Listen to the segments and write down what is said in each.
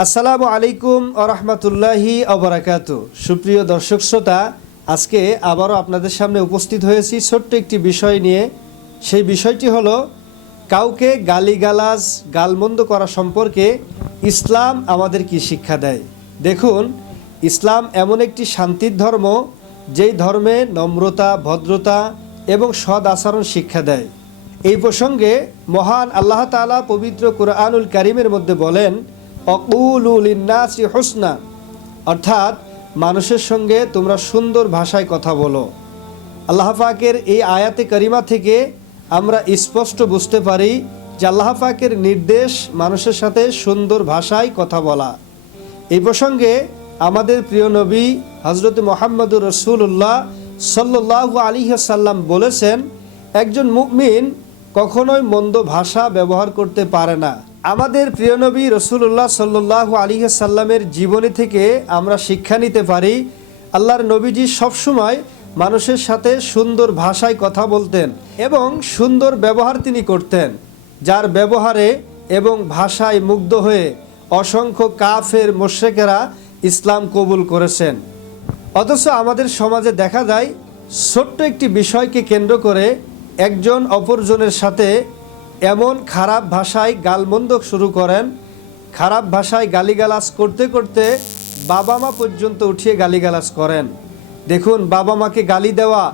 আসসালামু আলাইকুম আরহামতুল্লাহি অবরাকাত সুপ্রিয় দর্শক শ্রোতা, আজকে আবারও আপনাদের সামনে উপস্থিত হয়েছি ছোট্ট একটি বিষয় নিয়ে। সেই বিষয়টি হলো, কাউকে গালিগালাজ, গালমন্দ করা সম্পর্কে ইসলাম আমাদের কি শিক্ষা দেয়? দেখুন, ইসলাম এমন একটি শান্তির ধর্ম, যেই ধর্মে নম্রতা, ভদ্রতা এবং সদ আচরণ শিক্ষা দেয়। এই প্রসঙ্গে মহান আল্লাহ তাআলা পবিত্র কুরআনুল কারিমের মধ্যে বলেন হোসনা। অর্থাৎ, মানুষের সঙ্গে তোমরা সুন্দর ভাষায় কথা বলো। আল্লাহ পাকের এই আয়াতে করিমা থেকে আমরা স্পষ্ট বুঝতে পারি যে আল্লাহ পাকের নির্দেশ মানুষের সাথে সুন্দর ভাষায় কথা বলা। এই প্রসঙ্গে আমাদের প্রিয় নবী হজরত মোহাম্মদুর রসুল্লাহ সাল্লু আলী সাল্লাম বলেছেন, একজন মুকমিন কখনোই মন্দ ভাষা ব্যবহার করতে পারে না। আমাদের প্রিয় নবী রসুল্লাহ সাল্লু আলী সাল্লামের জীবনী থেকে আমরা শিক্ষা নিতে পারি, আল্লাহর নবীজি সবসময় মানুষের সাথে সুন্দর ভাষায় কথা বলতেন এবং সুন্দর ব্যবহার তিনি করতেন, যার ব্যবহারে এবং ভাষায় মুগ্ধ হয়ে অসংখ্য কাফের মোশেকেরা ইসলাম কবুল করেছেন। অথচ আমাদের সমাজে দেখা যায়, ছোট্ট একটি বিষয়কে কেন্দ্র করে একজন অপরজনের সাথে এমন খারাপ ভাষায় গালমন্দ শুরু করেন। খারাপ ভাষায় গালিগালাজ করতে করতে বাবা মা পর্যন্ত উঠিয়ে গালিগালাজ করেন। দেখুন বাবা মাকে গালি দেওয়া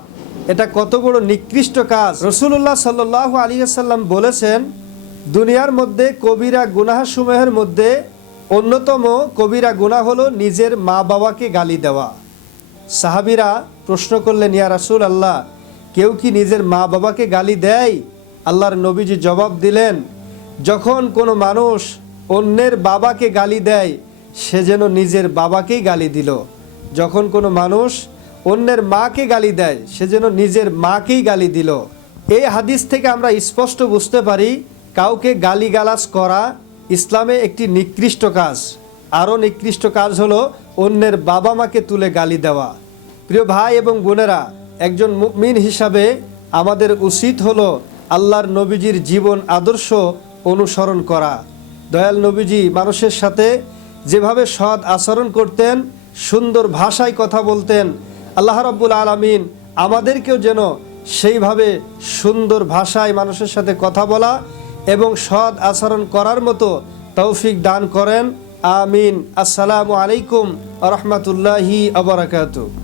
এটা কত বড় নিকৃষ্ট কাজ। রসুল্লাহ সাল্লাহ আলী আসাল্লাম বলেছেন, দুনিয়ার মধ্যে কবিরা গুনাহসমূহের মধ্যে অন্যতম কবিরা গুনাহ হলো নিজের মা বাবাকে গালি দেওয়া। সাহাবিরা প্রশ্ন করলেন, ইয়া রাসুল আল্লাহ কেউ কি নিজের মা বাবাকে গালি দেয়? আল্লাহর নবীজি জবাব দিলেন, যখন কোনো মানুষ অন্যের বাবাকে গালি দেয়, সে যেন নিজের বাবাকেই গালি দিল। যখন কোনো মানুষ অন্যের মাকে গালি দেয়, সে যেন নিজের মাকেই গালি দিল। এই হাদিস থেকে আমরা স্পষ্ট বুঝতে পারি, কাউকে গালিগালাজ করা ইসলামে একটি নিকৃষ্ট কাজ। আরও নিকৃষ্ট কাজ হলো অন্যের বাবা মাকে তুলে গালি দেওয়া। প্রিয় ভাই এবং বোনেরা, একজন মুমিন হিসাবে আমাদের উচিত হলো আল্লাহর নবীজির জীবন আদর্শ অনুসরণ করা। দয়াল নবীজি মানুষের সাথে যেভাবে সৎ আচরণ করতেন, সুন্দর ভাষায় কথা বলতেন, আল্লাহ রব্বুল আলমিন আমাদেরকেও যেন সেইভাবে সুন্দর ভাষায় মানুষের সাথে কথা বলা এবং সৎ আচরণ করার মতো তৌফিক দান করেন। আমিন। আসসালামু আলাইকুম রহমতুল্লাহি আবরাকাতু